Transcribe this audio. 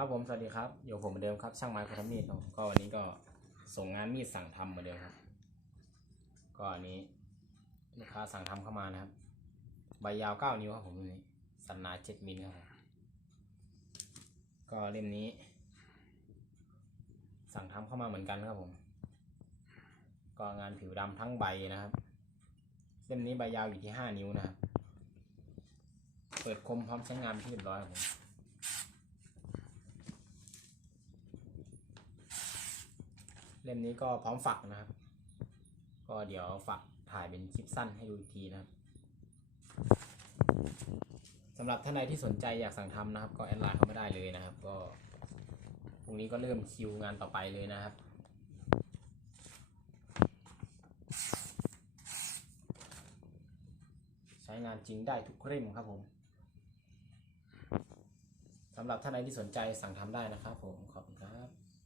ครับผมสวัสดีครับอยู่ผมเหมือนเดิมครับช่างไม้พัทมีดครับก็วันนี้ก็ส่งงานมีดสั่งทำเหมือนเดิมครับ ก็อันนี้ลูกค้าสั่งทำเข้ามานะครับ ใบยาว9นิ้วครับผมตัวนี้สันหนา7มิลครับผมก็เล่มนี้ สั่งทำเข้ามาเหมือนกันครับผม ก็งานผิวดำทั้งใบนะครับ เล่มนี้ใบยาวอยู่ที่5นิ้วนะครับ เปิดคมพร้อมใช้งานที่เรียบร้อยครับผม เล่มนี้ก็พร้อมฝักนะครับ ก็เดี๋ยวฝักถ่ายเป็นคลิปสั้นให้ดูอีกทีนะครับสำหรับท่านใดที่สนใจอยากสั่งทำนะครับ ก็แอดไลน์เข้ามาได้เลยนะครับ ก็พรุ่งนี้ก็เริ่มคิวงานต่อไปเลยนะครับใช้งานจริงได้ทุกเล่มครับผมสำหรับท่านใดที่สนใจสั่งทำได้นะครับผม ขอบ